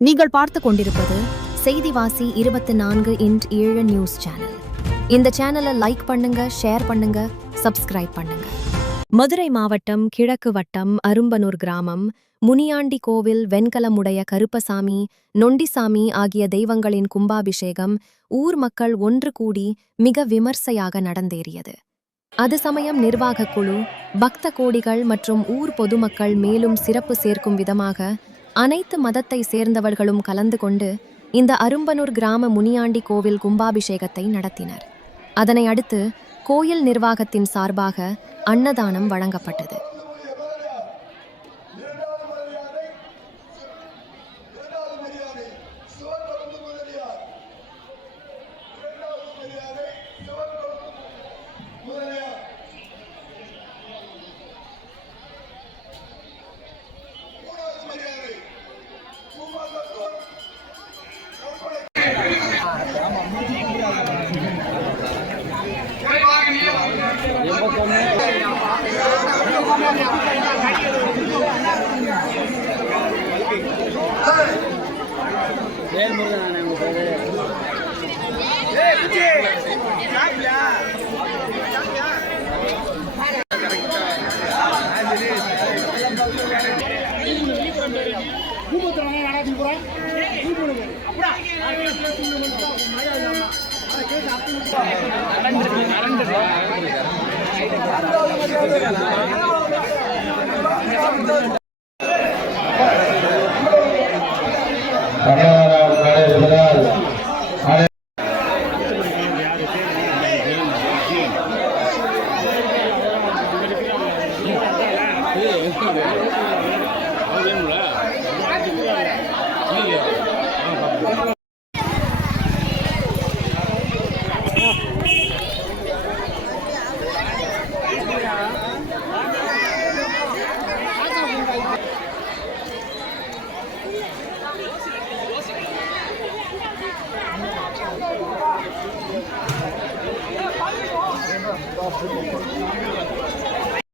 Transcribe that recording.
நீங்கள் பார்த்து கொண்டிருப்பது செய்திவாசி 24x7 நியூஸ் சேனல். இந்த சேனலை லைக் பண்ணுங்க, ஷேர் பண்ணுங்க, சப்ஸ்கிரைப் பண்ணுங்க. மதுரை மாவட்டம் கிழக்கு வட்டம் அரும்பனூர் கிராமம் முனியாண்டி கோவில் வெண்கலமுடைய கருப்பசாமி, நொண்டிசாமி ஆகிய தெய்வங்களின் கும்பாபிஷேகம் ஊர் மக்கள் ஒன்று கூடி மிக விமர்சையாக நடந்தேறியது. அது சமயம் நிர்வாகக் குழு, பக்த கோடிகள் மற்றும் ஊர் பொதுமக்கள் மேலும் சிறப்பு சேர்க்கும் விதமாக அனைத்து மதத்தை சேர்ந்தவர்களும் கலந்து கொண்டு இந்த அரும்பனூர் கிராம முனியாண்டி கோவில் கும்பாபிஷேகத்தை நடத்தினர். அதனை அடுத்து கோயில் நிர்வாகத்தின் சார்பாக அன்னதானம் வழங்கப்பட்டது. Thank you.